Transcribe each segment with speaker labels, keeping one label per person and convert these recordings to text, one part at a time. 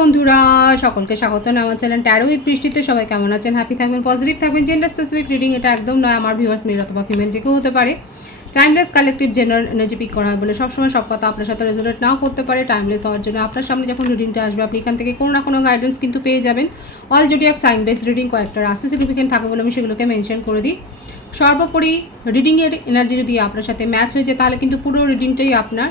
Speaker 1: বন্ধুরা, সকলকে স্বাগত আমার চ্যানেল ট্যারো উইথ বৃষ্টিতে সবাই কেমন আছেন? হ্যাপি থাকবেন পজিটিভ থাকবেন। জেন্ডার স্পেসিফিক রিডিং এটা একদম নয়। আমার ভিউয়ার্স মেল অথবা ফিমেল যে কেউ হতে পারে। Timeless collective general energy pick করা হয় বলে সবসময় সব কথা আপনার সাথে রেজোলেট নাও করতে পারে। টাইমলেস হওয়ার জন্য আপনার সামনে যখন রিডিংটা আসবে, আপনি এখান থেকে কোনো না কোনো গাইডেন্স কিন্তু পেয়ে যাবেন। All zodiac sign base reading কয়েকটা রাশি সিগনিফিকেন্ট থাকে বলে আমি সেগুলোকে মেনশন করে দিই। সর্বোপরি রিডিংয়ের এনার্জি যদি আপনার সাথে ম্যাচ হয়েছে তাহলে কিন্তু পুরো রিডিংটাই আপনার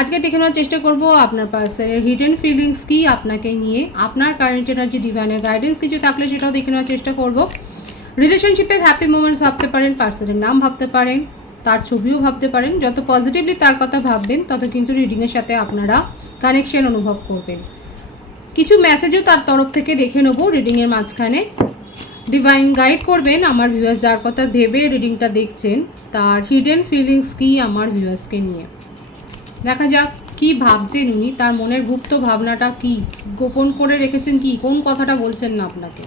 Speaker 1: আজকে দেখে নেওয়ার চেষ্টা করব আপনার পার্সনের হিডেন ফিলিংস কি আপনাকে নিয়ে, আপনার কারেন্ট এনার্জি ডিভাইনের গাইডেন্স কিছু থাকলে সেটাও দেখে নেওয়ার চেষ্টা করব। রিলেশনশিপে হ্যাপি মোমেন্টস ভাবতে পারেন পার্সনের নাম ভাবতে পারেন, তার ছবিও ভাবতে পারেন, যত পজিটিভলি তার কথা ভাববেন, তত কিন্তু রিডিংয়ের সাথে আপনারা কানেকশন অনুভব করবেন। কিছু মেসেজও তার তরফ থেকে দেখে নেব রিডিংয়ের মাঝখানে। ডিভাইন গাইড করবেন আমার ভিউয়ার্স যার কথা ভেবে রিডিংটা দেখছেন, তার হিডেন ফিলিংস কি আমার ভিউয়ার্সকে নিয়ে। দেখা যাক কি ভাবছেন উনি। তার মনের গুপ্ত ভাবনাটা কি? গোপন করে রেখেছেন কি? কোন কথাটা বলছেন না আপনাকে?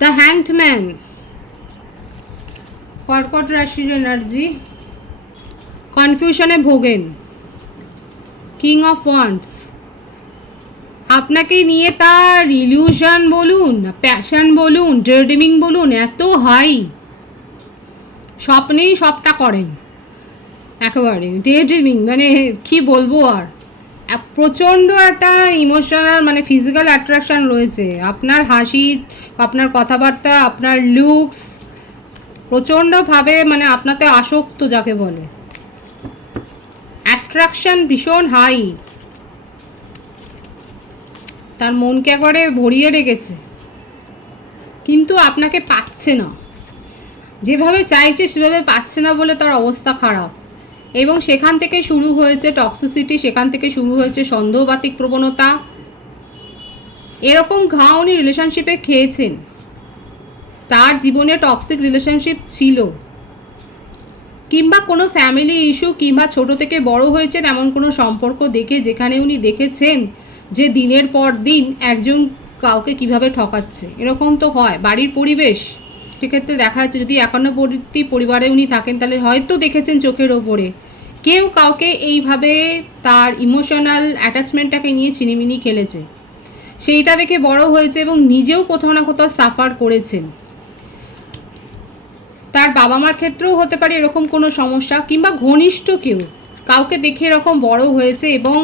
Speaker 1: দ্য হ্যান্ডম্যান কর্কট রাশির এনার্জি কনফিউশনে ভোগেন। কিং অফ ওয়ান্টস আপনাকে নিয়ে তার ইলিউশন বলুন প্যাশন বলুন ড্রেডিমিং বলুন, এত হাই স্বপ্নেই সবটা করেন। একেবারে ডে ড্রিমিং মানে কি বলব আর? প্রচণ্ড একটা ইমোশনাল মানে ফিজিক্যাল অ্যাট্রাকশন রয়েছে। আপনার হাসি, আপনার কথাবার্তা, আপনার লুকস প্রচণ্ডভাবে মানে আপনাতে আসক্ত যাকে বলে। অ্যাট্রাকশন ভীষণ হাই তার মনকে একবারে ভরিয়ে রেখেছে। কিন্তু আপনাকে পাচ্ছে না। যেভাবে চাইছে সেভাবে পাচ্ছে না বলে তার অবস্থা খারাপ। এবং সেখান থেকে শুরু হয়েছে টক্সিসিটি সেখান থেকে শুরু হয়েছে সন্দেহবাতিক প্রবণতা এরকম ঘা উনি রিলেশনশিপে খেয়েছেন। তার জীবনে টক্সিক রিলেশনশিপ ছিল। কিংবা কোনো ফ্যামিলি ইস্যু কিংবা ছোট থেকে বড় হয়েছেন এমন কোনো সম্পর্ক দেখে যেখানে উনি দেখেছেন যে দিনের পর দিন একজন কাউকে কীভাবে ঠকাচ্ছে। এরকম তো হয়, বাড়ির পরিবেশ। সেক্ষেত্রে দেখা যাচ্ছে যদি একান্নবর্তী পরিবারে উনি থাকেন তাহলে হয়তো দেখেছেন চোখের ওপরে। কেউ কাউকে এইভাবে তার ইমোশনাল অ্যাটাচমেন্টটাকে নিয়ে চিনিমিনি খেলেছে। সেইটা দেখে বড় হয়েছে এবং নিজেও কোথাও না কোথাও সাফার করেছেন। তার বাবা মার ক্ষেত্রেও হতে পারে এরকম কোনো সমস্যা কিংবা ঘনিষ্ঠ কেউ কাউকে দেখে এরকম বড় হয়েছে এবং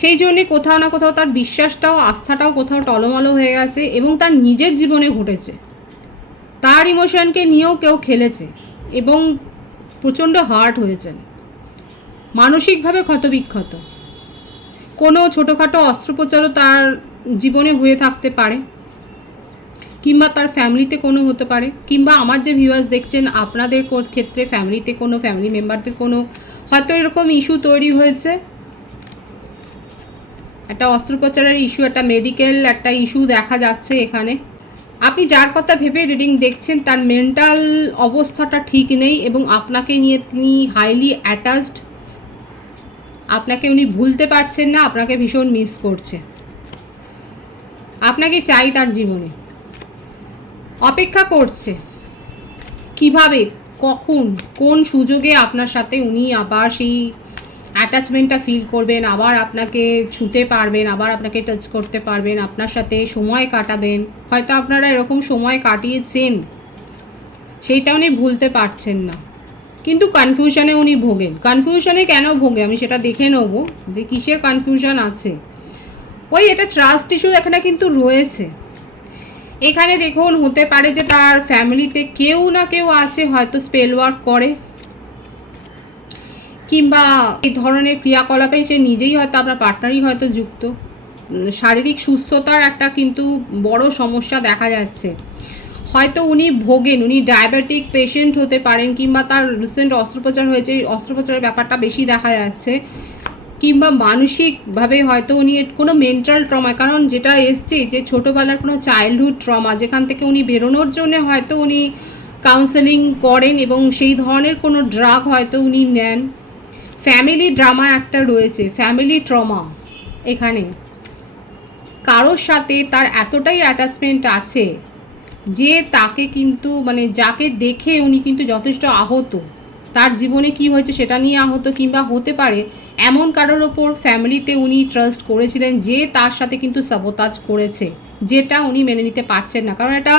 Speaker 1: সেই জন্যে কোথাও না কোথাও তার বিশ্বাসটাও, আস্থাটাও কোথাও টলমলো হয়ে গেছে এবং তার নিজের জীবনে ঘটেছে। তার ইমোশনকে নিয়েও কেউ খেলেছে এবং প্রচণ্ড হার্ট হয়েছেন। মানসিকভাবে ক্ষতবিক্ষত। কোনো ছোটোখাটো অস্ত্রোপচারও তার জীবনে হয়ে থাকতে পারে। কিংবা তার ফ্যামিলিতে কোনো হতে পারে। কিংবা আমার যে ভিউয়ার্স দেখছেন, আপনাদের ক্ষেত্রে ফ্যামিলিতে কোনো, ফ্যামিলি মেম্বারদের কোনো, হয়তো এরকম ইস্যু তৈরি হয়েছে। একটা অস্ত্রোপচারের ইস্যু একটা মেডিকেল একটা ইস্যু দেখা যাচ্ছে এখানে। আপনি যার কথা ভেবে রিডিং দেখছেন, তার মেন্টাল অবস্থাটা ঠিক নেই এবং আপনাকে নিয়ে তিনি হাইলি অ্যাটাচড আপনাকে উনি ভুলতে পারছেন না, আপনাকে ভীষণ মিস করছে। আপনাকে চাই তার জীবনে। অপেক্ষা করছে, কীভাবে, কখন, কোন সুযোগে আপনার সাথে উনি আবার সেই অ্যাটাচমেন্টটা ফিল করবেন, আবার আপনাকে ছুতে পারবেন, আবার আপনাকে টাচ করতে পারবেন, আপনার সাথে সময় কাটাবেন। হয়তো আপনারা এরকম সময় কাটিয়েছেন, সেইটা উনি ভুলতে পারছেন না। কিন্তু কনফিউশনে উনি ভোগেন। কনফিউশনে কেন ভোগে? আমি সেটা দেখে নেব যে কিসের কনফিউশন আছে। ওই এটা ট্রাস্ট ইস্যু এখানে কিন্তু রয়েছে। এখানে দেখুন, হতে পারে যে তার ফ্যামিলিতে কেউ না কেউ আছে, হয়তো স্পেল ওয়ার্ক করে। কিংবা এই ধরনের ক্রিয়াকলাপে সে নিজেই হয়তো আপনার পার্টনারই হয়তো যুক্ত। শারীরিক সুস্থতার একটা কিন্তু বড় সমস্যা দেখা যাচ্ছে। হয়তো উনি ভোগেন, উনি ডায়াবেটিক পেশেন্ট হতে পারেন কিংবা তার রিসেন্ট অস্ত্রোপচার হয়েছে অস্ত্রোপচারের ব্যাপারটা বেশি দেখা যাচ্ছে। কিংবা মানসিকভাবে হয়তো উনি কোনো মেন্টাল ট্রমা কারণ যেটা এসছে যে ছোটোবেলার কোনো চাইল্ডহুড ট্রমা যেখান থেকে উনি বেরোনোর জন্য হয়তো উনি কাউন্সেলিং করেন এবং সেই ধরনের কোনো ড্রাগ হয়তো উনি নেন। ফ্যামিলি ড্রামা একটা রয়েছে ফ্যামিলি ট্রমা এখানে। কারোর সাথে তার এতটাই অ্যাটাচমেন্ট আছে যে তাকে কিন্তু মানে যাকে দেখে উনি কিন্তু যথেষ্ট আহত। তার জীবনে কি হয়েছে সেটা নিয়ে আহত কিংবা হতে পারে, এমন কারোর ওপর ফ্যামিলিতে উনি ট্রাস্ট করেছিলেন যে তার সাথে কিন্তু সাবোতাজ করেছে, যেটা উনি মেনে নিতে পারছেন না। কারণ এটা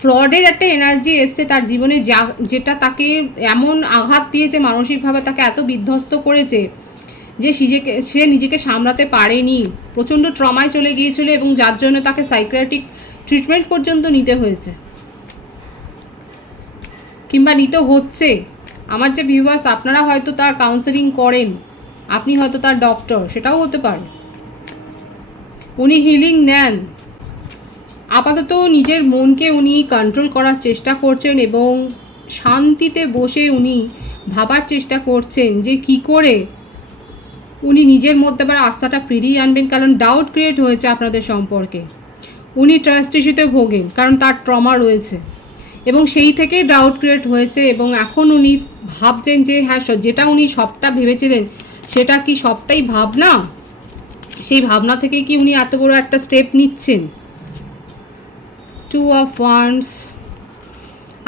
Speaker 1: ফ্রডের একটা এনার্জি এসছে তার জীবনে, যা, যেটা তাকে এমন আঘাত দিয়েছে, মানসিকভাবে তাকে এত বিধ্বস্ত করেছে যে নিজেকে সে নিজেকে সামলাতে পারেনি। প্রচণ্ড ট্রমায় চলে গিয়েছিল এবং যার জন্য তাকে সাইক্রেটিক ট্রিটমেন্ট পর্যন্ত নিতে হয়েছে। কিংবা নিতে হচ্ছে। আমার যে ভিউয়ার্স আপনারা হয়তো তার কাউন্সেলিং করেন। আপনি হয়তো তার ডক্টর সেটাও হতে পারে। উনি হিলিং নেন। আপাতত নিজের মনকে উনি কন্ট্রোল করার চেষ্টা করছেন এবং শান্তিতে বসে উনি ভাবার চেষ্টা করছেন যে কি করে উনি নিজের মধ্যে আবার আস্থাটা ফিরিয়ে আনবেন। কারণ ডাউট ক্রিয়েট হয়েছে আপনাদের সম্পর্কে। উনি ট্রাস্ট ইস্যুতে ভোগেন, কারণ তার ট্রমা রয়েছে। এবং সেই থেকেই ডাউট ক্রিয়েট হয়েছে এবং এখন উনি ভাবছেন যে হ্যাঁ যেটা উনি সবটা ভেবেছিলেন, সেটা কি সবটাই ভাবনা? সেই ভাবনা থেকে কি উনি এত বড় একটা স্টেপ নিচ্ছেন? টু অফ ওয়ান্স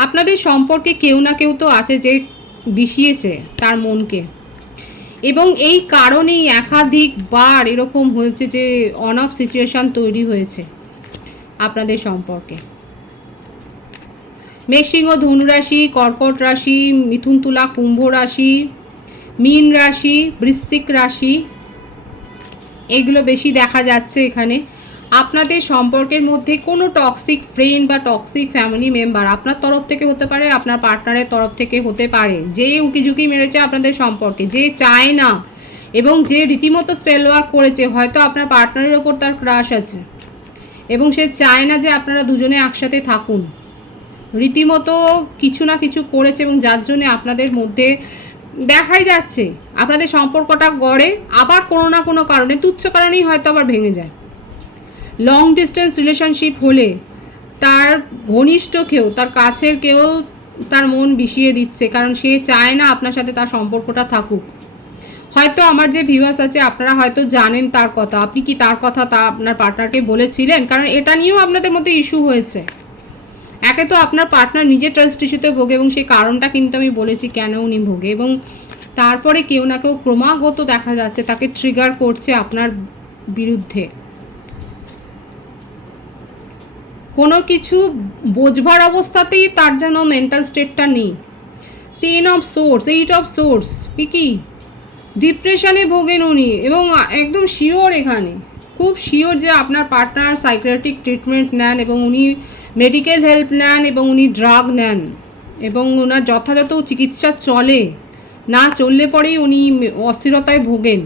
Speaker 1: আপনাদের সম্পর্কে কেউ না কেউ তো আছে যে বিষিয়েছে তার মনকে। এবং এই কারণেই একাধিকবার এরকম হয়েছে যে অন অফ সিচুয়েশন তৈরি হয়েছে। আপনাদের সম্পর্কে। মেষিং ও ধনুরাশি, কর্কট রাশি, মিথুন তুলা, কুম্ভ রাশি, মীন রাশি, বৃশ্চিক রাশি, এগুলো বেশি দেখা যাচ্ছে এখানে। আপনাদের সম্পর্কের মধ্যে কোনো টক্সিক ফ্রেন্ড বা টক্সিক ফ্যামিলি মেম্বার আপনার তরফ থেকে হতে পারে, আপনার পার্টনারের তরফ থেকে হতে পারে। যে উকিঝুঁকি মেরেছে আপনাদের সম্পর্কে, যে চায় না এবং যে রীতিমতো স্পেল ওয়ার্ক করেছে, হয়তো আপনার পার্টনারের ওপর তার ক্রাশ আছে। এবং সে চায় না যে আপনারা দুজনে একসাথে থাকুন। রীতিমতো কিছু না কিছু করেছে এবং যার জন্য আপনাদের মধ্যে দেখাই যাচ্ছে, আপনাদের সম্পর্কটা গড়ে, আবার কোনো না কোনো কারণে, তুচ্ছ কারণেই হয়তো আবার ভেঙে যায়। লং ডিস্টেন্স রিলেশনশিপ হলে তার ঘনিষ্ঠ কেউ, তার কাছের কেউ তার মন বিষিয়ে দিচ্ছে, কারণ সে চায় না আপনার সাথে তার সম্পর্কটা থাকুক। হয়তো আমার যে ভিউয়ার্স আছে, আপনারা হয়তো জানেন তার কথা। আপনি কি তার কথা তা আপনার পার্টনারকে বলেছিলেন? কারণ এটা নিয়েও আপনাদের মধ্যে ইস্যু হয়েছে। একে তো আপনার পার্টনার নিজে ট্রাস্ট ইস্যুতে ভোগে এবং সেই কারণটা কিন্তু আমি বলেছি কেন উনি ভোগে। এবং তারপরে কেউ না কেউ ক্রমাগত দেখা যাচ্ছে, তাকে ট্রিগার করছে আপনার বিরুদ্ধে। কোনো কিছু বোঝবার অবস্থাতেই তার যেন মেন্টাল স্টেটটা নেই। Ten of swords eight of swords কি? ডিপ্রেশনে ভোগেন উনি এবং একদম শিওর এখানে। খুব শিওর যে আপনার পার্টনার সাইক্রেটিক ট্রিটমেন্ট নেন এবং উনি মেডিকেল হেল্প নেন এবং উনি ড্রাগ নেন এবং ওনার যথাযথ চিকিৎসা চলে, না চললে পরেই উনি অস্থিরতায় ভোগেন।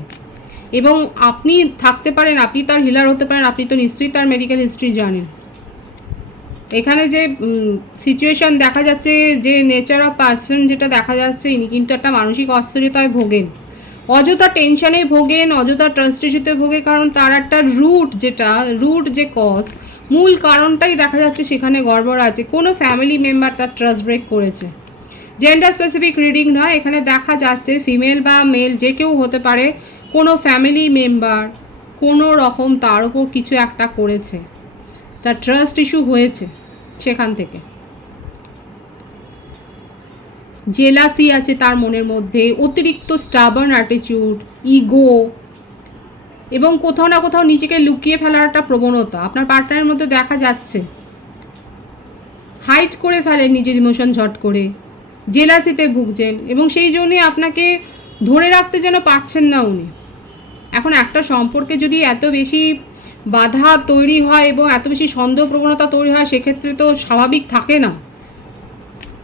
Speaker 1: এবং আপনি থাকতে পারেন, আপনি তার হিলার হতে পারেন, আপনি তো নিশ্চয়ই তার মেডিকেল হিস্ট্রি জানেন। এখানে যে সিচুয়েশন দেখা যাচ্ছে যে নেচার অফ পার্সন যেটা দেখা যাচ্ছে, ইনি কিন্তু একটা মানসিক অস্থিরতায় ভোগেন। অযথা টেনশনে ভোগেন, অযথা ইস্যুতে ভোগে, কারণ তার একটা রুট যেটা রুট যে কজ মূল কারণটাই দেখা যাচ্ছে সেখানে গড়বড় আছে। কোনো ফ্যামিলি মেম্বার তার ট্রাস্ট ব্রেক করেছে। জেন্ডার স্পেসিফিক রিডিং নয়, এখানে দেখা যাচ্ছে ফিমেল বা মেল যে কেউ হতে পারে, কোনো ফ্যামিলি মেম্বার কোনো রকম তার উপর কিছু একটা করেছে। তার ট্রাস্ট ইস্যু হয়েছে সেখান থেকে। জেলাসি আছে তার মনের মধ্যে, অতিরিক্ত স্টাবার্ন অ্যাটিটিউড ইগো এবং কোথাও না কোথাও নিজেকে লুকিয়ে ফেলার একটা প্রবণতা। আপনার পার্টনারের মধ্যে দেখা যাচ্ছে। হাইট করে ফেলেন নিজের ইমোশন ঝট করে। জেলাসিতে ভুগছেন এবং সেই জন্যই আপনাকে ধরে রাখতে যেন পারছেন না উনি। এখন একটা সম্পর্কে যদি এত বেশি বাধা তৈরি হয় এবং এত বেশি সন্দেহ প্রবণতা তৈরি হয়, সেক্ষেত্রে তো স্বাভাবিক থাকে না।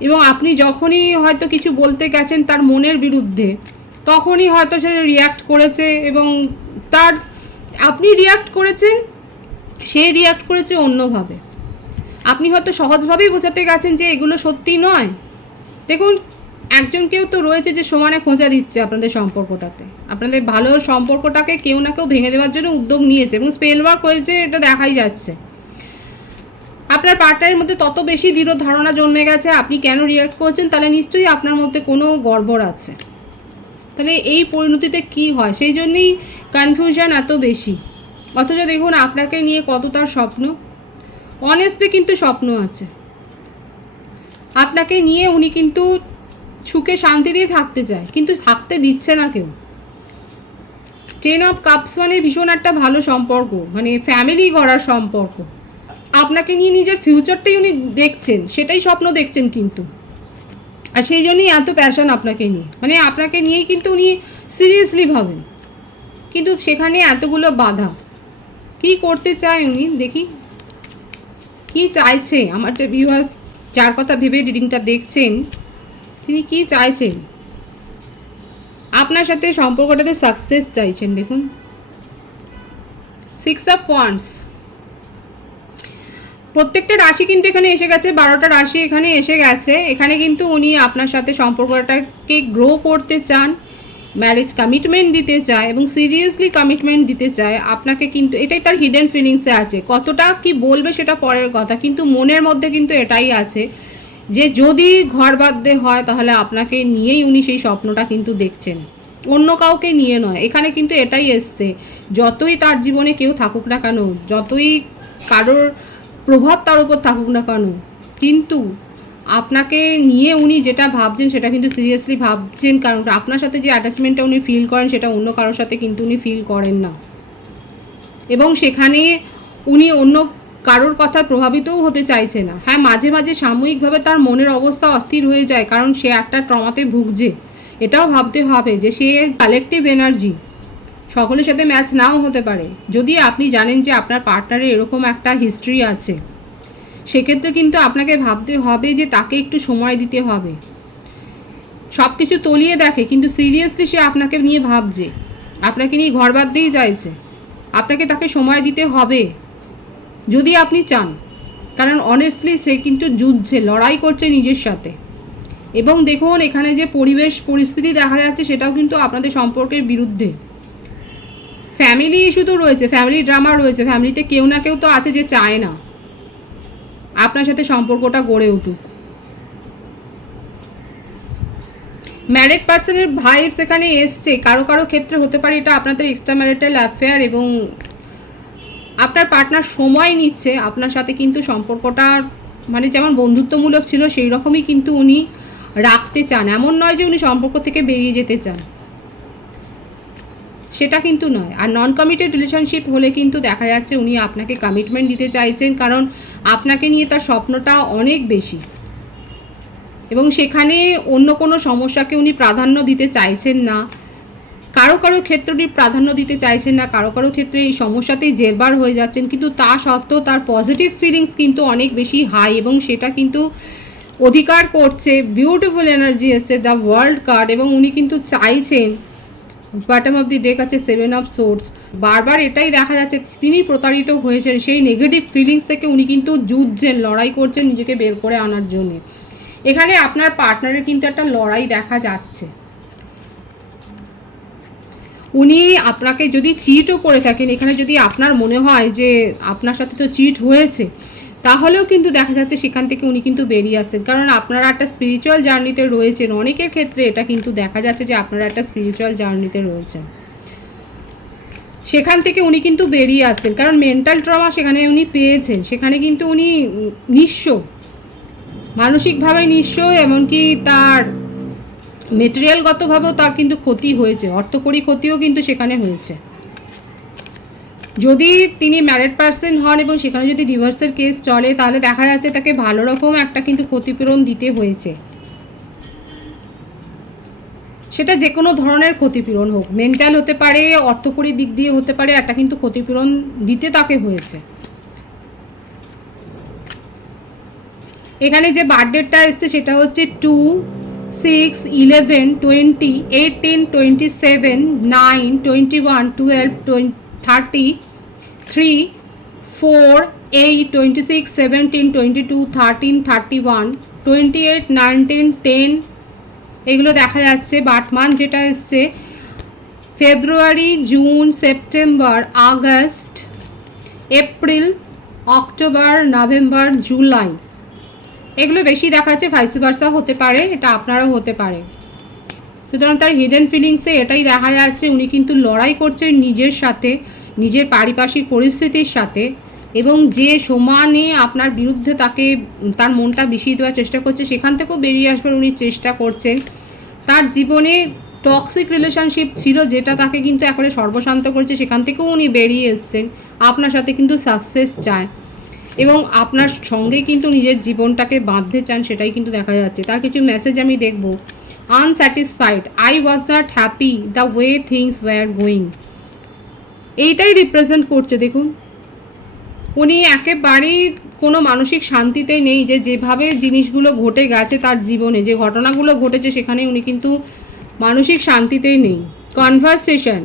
Speaker 1: এবং আপনি যখনই হয়তো কিছু বলতে গেছেন তার মনের বিরুদ্ধে, তখনই হয়তো সে রিয়াক্ট করেছে এবং তার, আপনি রিয়াক্ট করেছেন, সে রিয়াক্ট করেছে অন্যভাবে। আপনি হয়তো সহজভাবেই বোঝাতে গেছেন যে এগুলো সত্যি নয়। দেখুন, একজন কেউ তো রয়েছে যে সমানে খোঁজা দিচ্ছে আপনাদের সম্পর্কটাতে। আপনাদের ভালো সম্পর্কটাকে কেউ না কেউ ভেঙে দেওয়ার জন্য উদ্যোগ নিয়েছে এবং স্পেল ওয়ার্ক হয়েছে, এটা দেখাই যাচ্ছে। আপনার পার্টনারের মধ্যে তত বেশি দৃঢ় ধারণা জন্মে গেছে, আপনি কেন রিয়াক্ট করছেন, তাহলে নিশ্চয়ই আপনার মধ্যে কোনো গড়বড় আছে। তাহলে এই পরিণতিতে কি হয়? সেই জন্যই কনফিউশন এত বেশি। অথচ দেখুন, আপনাকে নিয়ে কত তার স্বপ্ন। অনেস্টলি কিন্তু স্বপ্ন আছে। আপনাকে নিয়ে উনি কিন্তু সুখে শান্তি দিয়ে থাকতে চায়, কিন্তু থাকতে দিচ্ছে না কেউ। টেন অফ কাপস মানে ভীষণ একটা ভালো সম্পর্ক মানে ফ্যামিলি গড়ার সম্পর্ক। আপনাকে নিয়ে নিজের ফিউচারটাই উনি দেখছেন, সেটাই স্বপ্ন দেখছেন কিন্তু। আর সেই জন্যই এত প্যাশন আপনাকে নিয়ে। মানে আপনাকে নিয়েই কিন্তু উনি সিরিয়াসলি ভাবেন। কিন্তু সেখানে এতগুলো বাধা। কি করতে চায় উনি? দেখি। কি চাইছে? আমার যে ভিউয়ার্স যার কথা ভেবে রিডিংটা দেখছেন, তিনি কি চাইছেন? আপনার সাথে সম্পর্কটাতে সাকসেস চাইছেন, দেখুন। সিক্স অফ পয়েন্টস প্রত্যেকটা রাশি কিন্তু এখানে এসে গেছে, বারোটা রাশি এখানে এসে গেছে। এখানে কিন্তু উনি আপনার সাথে সম্পর্কটাকে গ্রো করতে চান ম্যারেজ কমিটমেন্ট দিতে চায় এবং সিরিয়াসলি কমিটমেন্ট দিতে চায়। আপনাকে কিন্তু এটাই তার হিডেন ফিলিংসে আছে। কতটা কি বলবে সেটা পরের কথা, কিন্তু মনের মধ্যে কিন্তু এটাই আছে যে যদি ঘর বাধ্যে হয় তাহলে আপনাকে নিয়েই উনি সেই স্বপ্নটা কিন্তু দেখছেন। অন্য কাউকে নিয়ে নয়। এখানে কিন্তু এটাই এসছে। যতই তার জীবনে কেউ থাকুক না কেন, যতই কারোর প্রভাব তার উপর থাকুক না কেন। কিন্তু আপনাকে নিয়ে উনি যেটা ভাবছেন সেটা কিন্তু সিরিয়াসলি ভাবছেন, কারণ আপনার সাথে যে অ্যাটাচমেন্টটা উনি ফিল করেন সেটা অন্য কারোর সাথে কিন্তু উনি ফিল করেন না। এবং সেখানে উনি অন্য কারোর কথা প্রভাবিতও হতে চাইছে না। হ্যাঁ মাঝে মাঝে সাময়িকভাবে তার মনের অবস্থা অস্থির হয়ে যায়, কারণ সে একটা ট্রমাতে ভুগছে। এটাও ভাবতে হবে যে সে কালেকটিভ এনার্জি সকলের সাথে ম্যাচ নাও হতে পারে। যদি আপনি জানেন যে আপনার পার্টনারের এরকম একটা হিস্ট্রি আছে, সেক্ষেত্রে কিন্তু আপনাকে ভাবতে হবে যে তাকে একটু সময় দিতে হবে। সব কিছু তলিয়ে দেখে, কিন্তু সিরিয়াসলি সে আপনাকে নিয়ে ভাবছে। আপনাকে নিয়ে ঘর বাঁধতেই চাইছে। আপনাকে তাকে সময় দিতে হবে, যদি আপনি চান। কারণ অনেস্টলি সে কিন্তু যুদ্ধে, লড়াই করছে নিজের সাথে। এবং দেখুন, এখানে যে পরিবেশ, পরিস্থিতি দেখা যাচ্ছে, সেটাও কিন্তু আপনাদের সম্পর্কের বিরুদ্ধে। ফ্যামিলি ইস্যু তো রয়েছে ফ্যামিলি ড্রামা রয়েছে ফ্যামিলিতে কেউ না কেউ তো আছে যে চায় না। আপনার সাথে সম্পর্কটা গড়ে উঠুক। ম্যারেড পার্সনের ভাইবস এখানে এসছে, কারও কারও ক্ষেত্রে হতে পারে এটা আপনাদের এক্সট্রা ম্যারিটাল অ্যাফেয়ার এবং আপনার পার্টনার সময় নিচ্ছে, আপনার সাথে কিন্তু সম্পর্কটা মানে যেমন বন্ধুত্বমূলক ছিল সেই রকমই কিন্তু উনি রাখতে চান। এমন নয় যে উনি সম্পর্ক থেকে বেরিয়ে যেতে চান। সেটা কিন্তু নয়। আর নন কমিটেড রিলেশনশিপ হলে কিন্তু দেখা যাচ্ছে উনি আপনাকে কমিটমেন্ট দিতে চাইছেন কারণ আপনাকে নিয়ে তার স্বপ্নটা অনেক বেশি। এবং সেখানে অন্য কোনো সমস্যাকে উনি প্রাধান্য দিতে চাইছেন না। কারও কারও ক্ষেত্রটি প্রাধান্য দিতে চাইছেন না, কারও কারও ক্ষেত্রে এই সমস্যাতেই জেরবার হয়ে যাচ্ছেন, কিন্তু তা সত্ত্বেও তার পজিটিভ ফিলিংস কিন্তু অনেক বেশি হাই এবং সেটা কিন্তু অধিকার করছে বিউটিফুল এনার্জি এসছে দ্য ওয়ার্ল্ড কার্ড এবং উনি কিন্তু চাইছেন বটম অফ দি ডেক আছে সেভেন অফ সোর্স বারবার এটাই দেখা যাচ্ছে, তিনি প্রতারিত হয়েছেন, সেই নেগেটিভ ফিলিংস থেকে উনি কিন্তু যুদ্ধছেন লড়াই করছেন নিজেকে বের করে আনার জন্যে। এখানে আপনার পার্টনারের কিন্তু একটা লড়াই দেখা যাচ্ছে। উনি আপনাকে যদি চিটও করে থাকেন, এখানে যদি আপনার মনে হয় যে আপনার সাথে তো চিট হয়েছে তাহলেও কিন্তু দেখা যাচ্ছে সেখান থেকে উনি কিন্তু বেরিয়ে আসছেন। কারণ আপনারা একটা স্পিরিচুয়াল জার্নিতে রয়েছেন, অনেকের ক্ষেত্রে এটা কিন্তু দেখা যাচ্ছে যে আপনারা একটা স্পিরিচুয়াল জার্নিতে রয়েছেন। সেখান থেকে উনি কিন্তু বেরিয়ে আসছেন। কারণ মেন্টাল ট্রমা সেখানে উনি পেয়েছেন। সেখানে কিন্তু উনি নিঃস্ব, মানসিকভাবে নিঃস্ব, এমনকি তার মেটেরিয়ালগতভাবেও তার কিন্তু ক্ষতি হয়েছে। অর্থকরী ক্ষতিও কিন্তু সেখানে হয়েছে। যদি তিনি ম্যারিড পার্সন হন এবং সেখানে যদি ডিভোর্সের কেস চলে, তাহলে দেখা যাচ্ছে তাকে ভালো রকম একটা কিন্তু ক্ষতিপূরণ দিতে হয়েছে। সেটা যে কোনো ধরনের ক্ষতিপূরণ হোক মেন্টাল হতে পারে, অর্থকরী দিক দিয়ে হতে পারে, একটা কিন্তু ক্ষতিপূরণ দিতে তাকে হয়েছে। এখানে যে বার্থডেটা এসছে সেটা হচ্ছে two six eleven twenty eighteen twenty seven nine twenty one twelve twenty thirty three four eight twenty six seventeen twenty two thirteen thirty one twenty eight nineteen ten এগুলো দেখা যাচ্ছে বাট মান্থ যেটা এসছে, February, June, September, August, April, October, November, July. এগুলো বেশি দেখাচ্ছে vice versa হতে পারে, এটা আপনারও হতে পারে। সুতরাং তার হিডেন ফিলিংসে এটাই দেখা যাচ্ছে, উনি কিন্তু লড়াই করছেন নিজের সাথে, নিজের পারিপার্শ্বিক পরিস্থিতির সাথে এবং যে সমানে আপনার বিরুদ্ধে তাকে, তার মনটা বিষিয়ে দেওয়ার চেষ্টা করছে, সেখান থেকেও বেরিয়ে আসবার উনি চেষ্টা করছেন। তার জীবনে টক্সিক রিলেশনশিপ ছিল যেটা তাকে কিন্তু একেবারে সর্বশান্ত করেছে, সেখান থেকেও উনি বেরিয়ে এসছেন, আপনার সাথে কিন্তু সাকসেস চায় এবং আপনার সঙ্গে কিন্তু নিজের জীবনটাকে বাঁধতে চান সেটাই কিন্তু দেখা যাচ্ছে। তার কিছু মেসেজ আমি দেখব। Unsatisfied I was not happy the way things were going এইটাই রিপ্রেজেন্ট করছে, দেখুন। উনি একেবারেই কোনো মানসিক শান্তিতে নেই যে যেভাবে জিনিসগুলো ঘটে গেছে তার জীবনে, যে ঘটনাগুলো ঘটেছে সেখানে উনি কিন্তু মানসিক শান্তিতেই নেই। Conversation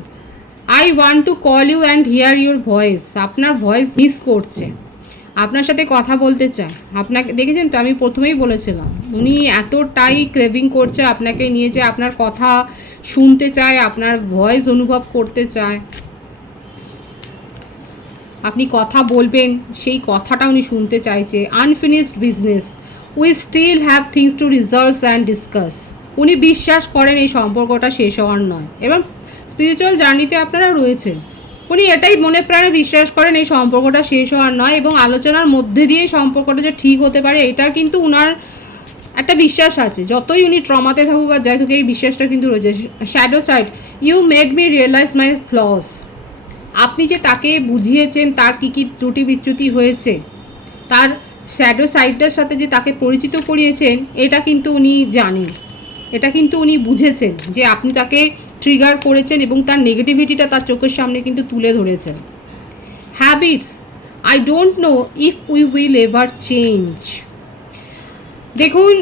Speaker 1: I want to call you and hear your voice আপনার ভয়েস মিস করছে। আপনার সাথে কথা বলতে চায় আপনাকে, দেখেছেন তো, আমি প্রথমেই বলেছিলাম, উনি এতটাই ক্রেভিং করছে আপনাকে নিয়ে যে আপনার কথা শুনতে চায়, আপনার ভয়েস অনুভব করতে চায়। আপনি কথা বলবেন, সেই কথাটা উনি শুনতে চাইছে। Unfinished business we still have things to resolves and discuss উনি বিশ্বাস করেন এই সম্পর্কটা শেষ হওয়ার নয়। এবং স্পিরিচুয়াল জার্নিতে আপনারা রয়েছেন। উনি এটাই মনে প্রাণে বিশ্বাস করেন এই সম্পর্কটা শেষ হওয়ার নয় এবং আলোচনার মধ্যে দিয়ে সম্পর্কটা যে ঠিক হতে পারে, এটার কিন্তু উনার একটা বিশ্বাস আছে। যতই উনি ট্রমাতে থাকুক আর যাই থাকুক, এই বিশ্বাসটা কিন্তু রয়েছে। Shadow side you made me realise my flaws আপনি যে তাকে বুঝিয়েছেন, তার কী কী ত্রুটি বিচ্যুতি হয়েছে, তার শ্যাডো সাইডটার সাথে যে তাকে পরিচিত করিয়েছেন, এটা কিন্তু উনি জানেন। এটা কিন্তু উনি বুঝেছেন যে আপনি তাকে ট্রিগার করেছেন এবং তার নেগেটিভিটিটা তার চোখের সামনে কিন্তু তুলে ধরেছেন। Habits I don't know if we will ever change দেখুন,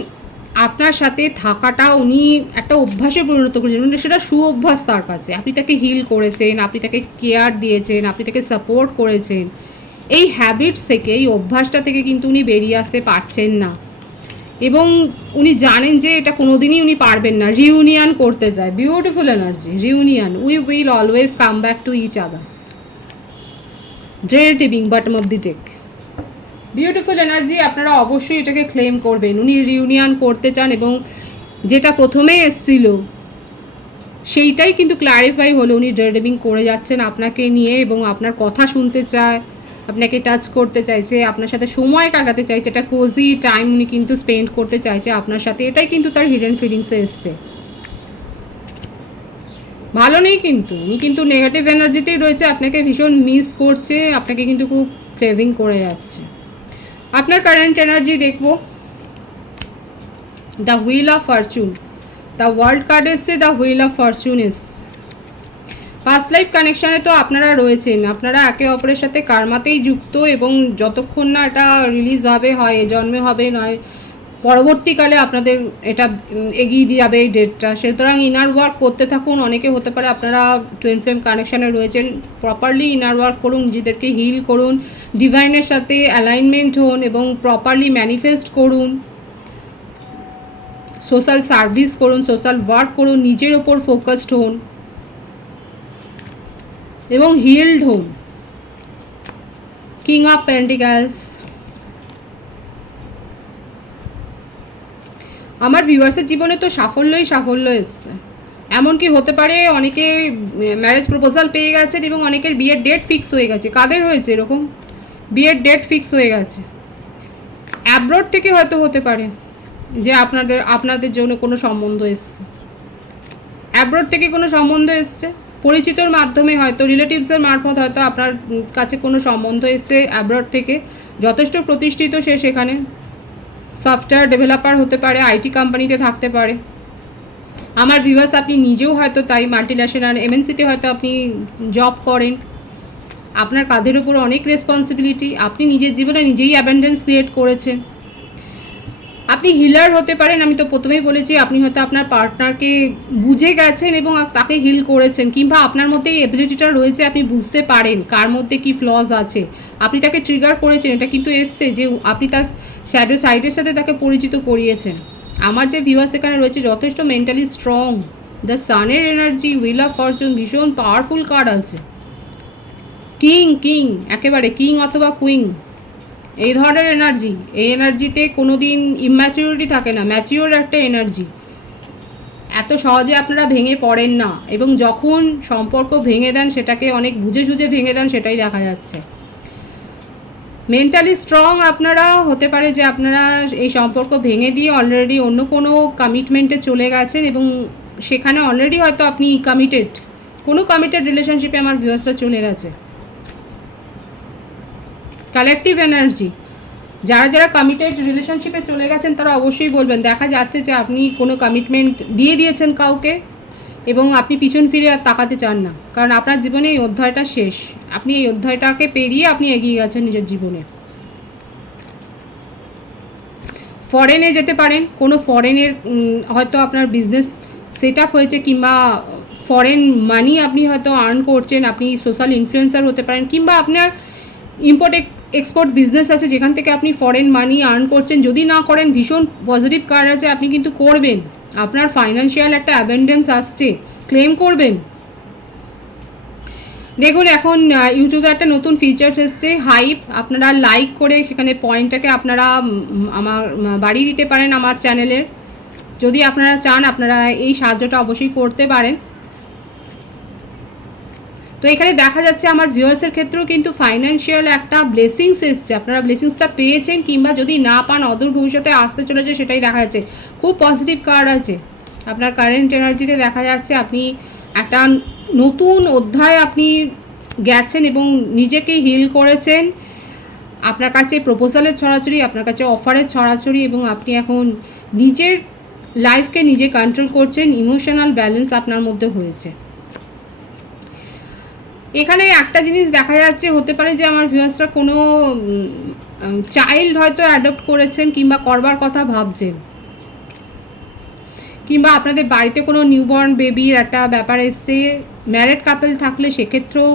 Speaker 1: আপনার সাথে থাকাটা উনি একটা অভ্যাসে পরিণত করেছেন। মানে সেটা সু অভ্যাস তার কাছে। আপনি তাকে হিল করেছেন, আপনি তাকে কেয়ার দিয়েছেন, আপনি তাকে সাপোর্ট করেছেন। এই হ্যাবিটস থেকে, এই অভ্যাসটা থেকে কিন্তু উনি বেরিয়ে আসতে পারছেন না। এবং উনি জানেন যে এটা কোনোদিনই উনি পারবেন না। রিউনিয়ন করতে চায় beautiful energy reunion we will always come back to each other ড্রেল টিভিং bottom of the deck beautiful energy আপনারা অবশ্যই এটাকে ক্লেম করবেন। উনি রিউনিয়ন করতে চান এবং যেটা প্রথমে এসছিল, সেইটাই কিন্তু ক্ল্যারিফাই হলো। উনি ড্রেডিং করে যাচ্ছেন আপনাকে নিয়ে এবং আপনার কথা শুনতে চায়। আপনাকে টাচ করতে চাইছে, আপনার সাথে সময় কাটাতে চাইছে, একটা কোজি টাইম উনি কিন্তু স্পেন্ড করতে চাইছে আপনার সাথে, এটাই কিন্তু তার হিডেন ফিলিংসে এসছে। ভালো নেই কিন্তু, উনি কিন্তু নেগেটিভ এনার্জিতেই রয়েছে, আপনাকে ভীষণ মিস করছে, আপনাকে কিন্তু খুব ক্রেভিং করে যাচ্ছে। আপনার কারেন্ট এনার্জি দেখব। The wheel of fortune the world card এসছে দ্য হুইল অফ ফরচুন এসছে। ফার্স্ট লাইফ কানেকশানে তো আপনারা রয়েছেন। আপনারা একে অপরের সাথে কারমাতেই যুক্ত এবং যতক্ষণ না এটা রিলিজ হবে, হয় জন্মে হবে, নয়, পরবর্তীকালে আপনাদের এটা এগিয়ে যাবে এই ডেটটা সুতরাং ইনার ওয়ার্ক করতে থাকুন। অনেকে হতে পারে আপনারা টুয়েন ফ্লেম কানেকশানে রয়েছেন। প্রপারলি ইনার ওয়ার্ক করুন, নিজেদেরকে হিল করুন ডিভাইনের সাথে অ্যালাইনমেন্ট হন এবং প্রপারলি ম্যানিফেস্ট করুন। সোশ্যাল সার্ভিস করুন সোশ্যাল ওয়ার্ক করুন, নিজের ওপর ফোকাসড হন। এবং হিল্ড হন কিং অফ পেন্টিক্যালস আমার ভিউয়ার্সের জীবনে তো সাফল্যই সাফল্য এসছে। এমনকি হতে পারে অনেকে ম্যারেজ প্রপোজাল পেয়ে গেছেন এবং অনেকের বিয়ের ডেট ফিক্স হয়ে গেছে। কাদের হয়েছে এরকম? বিয়ের ডেট ফিক্স হয়ে গেছে। অ্যাব্রড থেকে হয়তো হতে পারে যে আপনাদের আপনাদের জন্য কোনো সম্বন্ধ এসছে। অ্যাব্রড থেকে কোনো সম্বন্ধ এসছে? পরিচিতর মাধ্যমে হয়তো রিলেটিভসের মারফত হয়তো আপনার কাছে কোনো সম্বন্ধ এসছে অ্যাব্রড থেকে। যথেষ্ট প্রতিষ্ঠিত সে সেখানে। সফটওয়্যার ডেভেলপার হতে পারে আইটি কোম্পানিতে থাকতে পারে। আমার ভিউয়ার্স আপনি নিজেও হয়তো তাই মাল্টিন্যাশনাল এমএনসিতে হয়তো আপনি জব করেন। আপনার কাঁধের উপর অনেক রেসপন্সিবিলিটি আপনি নিজের জীবনে নিজেই অ্যাবেন্ডেন্স ক্রিয়েট করেছেন। আপনি হিলার হতে পারেন, আমি তো প্রথমেই বলেছি, আপনি হয়তো আপনার পার্টনারকে বুঝে গেছেন এবং তাকে হিল করেছেন, কিংবা আপনার মধ্যে এই এবিলিটিটা রয়েছে, আপনি বুঝতে পারেন কার মধ্যে কি ফ্লজ আছে। আপনি তাকে ট্রিগার করেছেন, এটা কিন্তু এসছে যে আপনি তার স্যাডো সাইডের সাথে তাকে পরিচিত করিয়েছেন। আমার যে ভিউয়ার্স এখানে রয়েছে, যথেষ্ট মেন্টালি স্ট্রং দ্য সানের এনার্জি উইল অফ ফরচুন ভীষণ পাওয়ারফুল কার্ড আছে। কিং কিং একেবারে কিং অথবা কুইং এই ধরনের এনার্জি এই এনার্জিতে কোনো দিন ইম্যাচিউরিটি থাকে না ম্যাচিওর একটা এনার্জি এত সহজে আপনারা ভেঙে পড়েন না, এবং যখন সম্পর্ক ভেঙে দেন, সেটাকে অনেক বুঝে সুঝে ভেঙে দেন, সেটাই দেখা যাচ্ছে। মেন্টালি স্ট্রং আপনারা হতে পারে যে আপনারা এই সম্পর্ক ভেঙে দিয়ে অলরেডি অন্য কোনো কমিটমেন্টে চলে গেছেন, এবং সেখানে অলরেডি হয়তো আপনি কমিটেড কোনো কমিটেড রিলেশনশিপে আমার ভিউয়ার্সরা চলে গেছে। কালেকটিভ এনার্জি যারা যারা কমিটেড রিলেশনশিপে চলে গেছেন, তারা অবশ্যই বলবেন, দেখা যাচ্ছে যে আপনি কোনো কমিটমেন্ট দিয়ে দিয়েছেন কাউকে এবং আপনি পিছন ফিরে আর তাকাতে চান না। কারণ আপনার জীবনে এই অধ্যায়টা শেষ। আপনি এই অধ্যায়টাকে পেরিয়ে আপনি এগিয়ে গেছেন নিজের জীবনে। ফরেনে যেতে পারেন, কোনো ফরেনের হয়তো আপনার বিজনেস সেট আপ হয়েছে কিংবা ফরেন মানি আপনি হয়তো আর্ন করছেন, আপনি সোশ্যাল ইনফ্লুয়েন্সার হতে পারেন কিংবা আপনার ইম্পোর্ট এক্সপোর্ট বিজনেস আছে, যেখান থেকে আপনি ফরেন মানি আর্ন করছেন। যদি না করেন, ভীষণ পজিটিভ কার্ড আছে, আপনি কিন্তু করবেন। আপনার ফাইন্যান্সিয়াল একটা অ্যাবেন্ডেন্স আসছে। ক্লেম করবেন। দেখুন, এখন ইউটিউবে একটা নতুন ফিচার্স এসছে হাইপ আপনারা লাইক করে সেখানে পয়েন্টটাকে আপনারা আমার বাড়িয়ে দিতে পারেন আমার চ্যানেলের যদি আপনারা চান, আপনারা এই সাহায্যটা অবশ্যই করতে পারেন। তো এখানে দেখা যাচ্ছে আমার ভিউয়ার্সের ক্ষেত্রেও কিন্তু ফাইন্যান্সিয়াল একটা ব্লেসিংস এসছে। আপনারা ব্লেসিংসটা পেয়েছেন কিংবা যদি না পান, অদূর ভবিষ্যতে আসতে চলেছে সেটাই দেখা যাচ্ছে। খুব পজিটিভ কার্ড আছে। আপনার কারেন্ট এনার্জিতে দেখা যাচ্ছে আপনি একটা নতুন অধ্যায় আপনি গেছেন এবং নিজেকে হিল করেছেন। আপনার কাছে প্রপোজালের ছড়াছড়ি, আপনার কাছে অফারের ছড়াছড়ি এবং আপনি এখন নিজের লাইফকে নিজে কন্ট্রোল করছেন। ইমোশনাল ব্যালেন্স আপনার মধ্যে হয়েছে। এখানে একটা জিনিস দেখা যাচ্ছে, হতে পারে যে আমার ভিউয়ার্সরা কোনো চাইল্ড হয়তো অ্যাডপ্ট করেছেন কিংবা করবার কথা ভাবছেন। কিংবা আপনাদের বাড়িতে কোনো নিউবর্ন বেবির একটা ব্যাপার এসছে ম্যারেড কাপেল থাকলে সেক্ষেত্রেও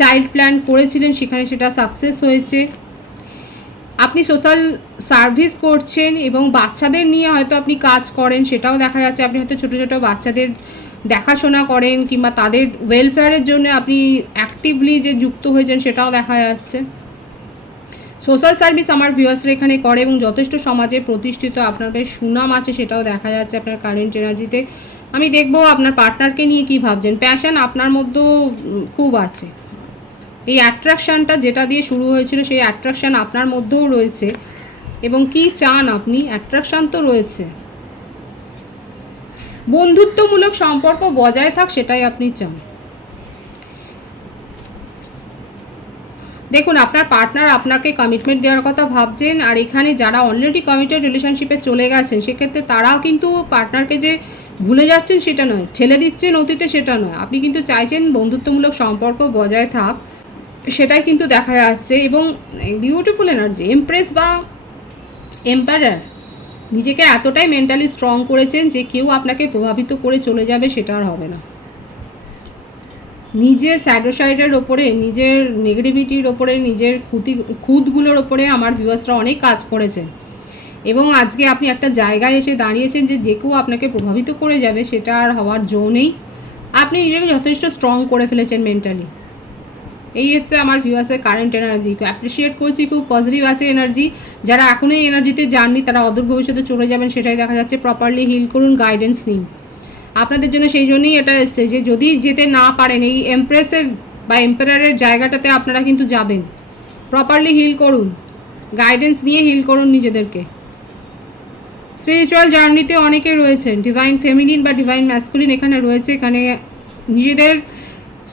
Speaker 1: চাইল্ড প্ল্যান করেছিলেন, সেখানে সেটা সাকসেস হয়েছে। আপনি সোশ্যাল সার্ভিস করছেন এবং বাচ্চাদের নিয়ে হয়তো আপনি কাজ করেন, সেটাও দেখা যাচ্ছে। আপনি হয়তো ছোটো ছোটো বাচ্চাদের দেখাশোনা করেন কিংবা তাদের ওয়েলফেয়ারের জন্য আপনি অ্যাক্টিভলি যে যুক্ত হয়েছেন সেটাও দেখা যাচ্ছে। সোশ্যাল সার্ভিস আমার ভিউয়ার্সরা এখানে করে এবং যথেষ্ট সমাজে প্রতিষ্ঠিত, আপনার বেশ সুনাম আছে সেটাও দেখা যাচ্ছে আপনার কারেন্ট এনার্জিতে আমি দেখব আপনার পার্টনারকে নিয়ে কি ভাবছেন। প্যাশন আপনার মধ্যেও খুব আছে। এই অ্যাট্রাকশানটা যেটা দিয়ে শুরু হয়েছিল, সেই অ্যাট্রাকশান আপনার মধ্যেও রয়েছে। এবং কি চান আপনি? অ্যাট্রাকশান তো রয়েছে। বন্ধুত্বমূলক সম্পর্ক বজায় থাক, সেটাই আপনি চান। দেখুন, আপনার পার্টনার আপনাকে কমিটমেন্ট দেওয়ার কথা ভাবছেন, আর এখানে যারা অলরেডি কমিটেড রিলেশনশিপে চলে গেছেন, সেক্ষেত্রে তারাও কিন্তু পার্টনারকে যে ভুলে যাচ্ছেন, সেটা নয়। ঠেলে দিচ্ছেন অতীতে, সেটা নয়। আপনি কিন্তু চাইছেন বন্ধুত্বমূলক সম্পর্ক বজায় থাক, সেটাই কিন্তু দেখা যাচ্ছে। এবং বিউটিফুল এনার্জি এমপ্রেস বা এম্পায়ার নিজেকে এতটাই মেন্টালি স্ট্রং করেছেন যে কেউ আপনাকে প্রভাবিত করে চলে যাবে, সেটা আর হবে না। নিজের স্যাডোসাইডের ওপরে, নিজের নেগেটিভিটির ওপরে, নিজের ক্ষতি, খুঁতগুলোর ওপরে আমার ভিউয়ার্সরা অনেক কাজ করেছেন। এবং আজকে আপনি একটা জায়গায় এসে দাঁড়িয়েছেন যে যে কেউ আপনাকে প্রভাবিত করে যাবে, সেটা আর হওয়ার জো নেই। আপনি নিজেকে যথেষ্ট স্ট্রং করে ফেলেছেন মেন্টালি এই হচ্ছে আমার ভিউয়ার্সের কারেন্ট এনার্জি অ্যাপ্রিসিয়েট করছি, খুব পজিটিভ আছে এনার্জি যারা এখনও এই এনার্জিতে যাননি, তারা অদূর ভবিষ্যতে চলে যাবেন, সেটাই দেখা যাচ্ছে। প্রপারলি হিল করুন গাইডেন্স নিন। আপনাদের জন্য সেই জন্যই এটা এসছে যে, যদি যেতে না পারেন, এই এমপ্রেসের বা এম্পায়ারের জায়গাটাতে আপনারা কিন্তু যাবেন। প্রপারলি হিল করুন। গাইডেন্স নিয়ে হিল করুন নিজেদেরকে। স্পিরিচুয়াল জার্নিতে অনেকে রয়েছেন। ডিভাইন ফেমিনিন বা ডিভাইন ম্যাসকুলিন এখানে রয়েছে। এখানে নিজেদের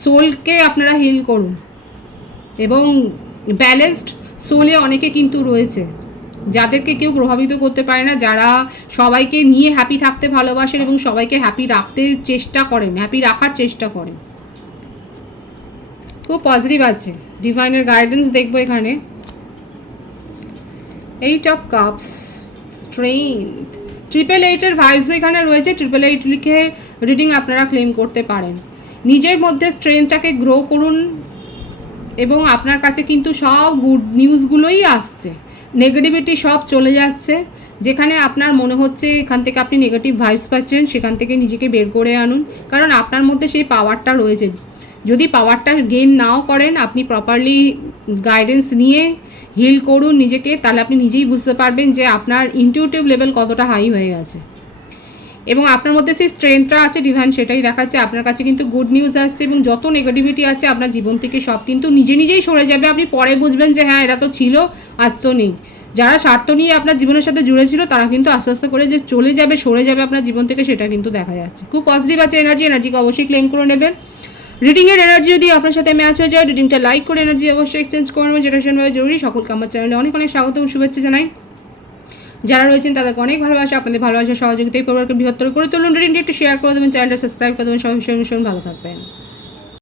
Speaker 1: সোলকে আপনারা হিল করুন। এবং ব্যালেন্সড সোলে অনেকে কিন্তু রয়েছে। যাদেরকে কেউ প্রভাবিত করতে পারে না, যারা সবাইকে নিয়ে হ্যাপি থাকতে ভালোবাসেন এবং সবাইকে হ্যাপি রাখতে চেষ্টা করেন হ্যাপি রাখার চেষ্টা করেন। খুব পজিটিভ আছে। ডিভাইনের গাইডেন্স দেখব এখানে। Eight of cups strength triple এইটের ভাইবস এখানে রয়েছে। ট্রিপল এইট লিখে রিডিং আপনারা ক্লেম করতে পারেন। নিজের মধ্যে স্ট্রেংথটাকে গ্রো করুন। এবং আপনার কাছে কিন্তু সব গুড নিউজগুলোই আসছে। নেগেটিভিটি সব চলে যাচ্ছে। যেখানে আপনার মনে হচ্ছে এখান থেকে আপনি নেগেটিভ ভাইবস পাচ্ছেন, সেখান থেকে নিজেকে বের করে আনুন। কারণ আপনার মধ্যে সেই পাওয়ারটা রয়েছে। যদি পাওয়ারটা গেন নাও করেন, আপনি প্রপারলি গাইডেন্স নিয়ে হিল করুন নিজেকে, তাহলে আপনি নিজেই বুঝতে পারবেন যে আপনার ইনটিউটিভ লেভেল কতটা হাই হয়ে গেছে। এবং আপনার মধ্যে সেই স্ট্রেংথটা আছে ডিভাইন সেটাই দেখাচ্ছে। আপনার কাছে কিন্তু গুড নিউজ আসছে এবং যত নেগেটিভিটি আছে, আপনার জীবন থেকে সব কিন্তু নিজে নিজেই সরে যাবে। আপনি পরে বুঝবেন যে হ্যাঁ এরা তো ছিল, আজ তো নেই। যারা স্বার্থ নিয়ে আপনার জীবনের সাথে জুড়ে ছিল, তারা কিন্তু আস্তে আস্তে করে যে চলে যাবে, সরে যাবে আপনার জীবন থেকে, সেটা কিন্তু দেখা যাচ্ছে। খুব পজিটিভ আছে এনার্জি এনার্জিকে অবশ্যই ক্লেম করে নেবেন। রিডিংয়ের এনার্জি যদি আপনার সাথে ম্যাচ হয়ে যায় রিডিংটা লাইক করে এনার্জি অবশ্যই এক্সচেঞ্জ করে নেবেন। যেটা জরুরি। সকলকে আমার চ্যানেলে অনেক অনেক স্বাগত শুভেচ্ছা জানাই। যারা রয়েছেন তাদেরকে অনেক ভালোবাসা, আপনাদের ভালোবাসা সহযোগিতাই পরিবারকে বৃহত্তর করে তুলুন। রিডিংটি একটু শেয়ার করে দেবেন চ্যানেলটা সাবস্ক্রাইব করে দেবেন। সবাই ভীষণ ভীষণ ভালো থাকবেন।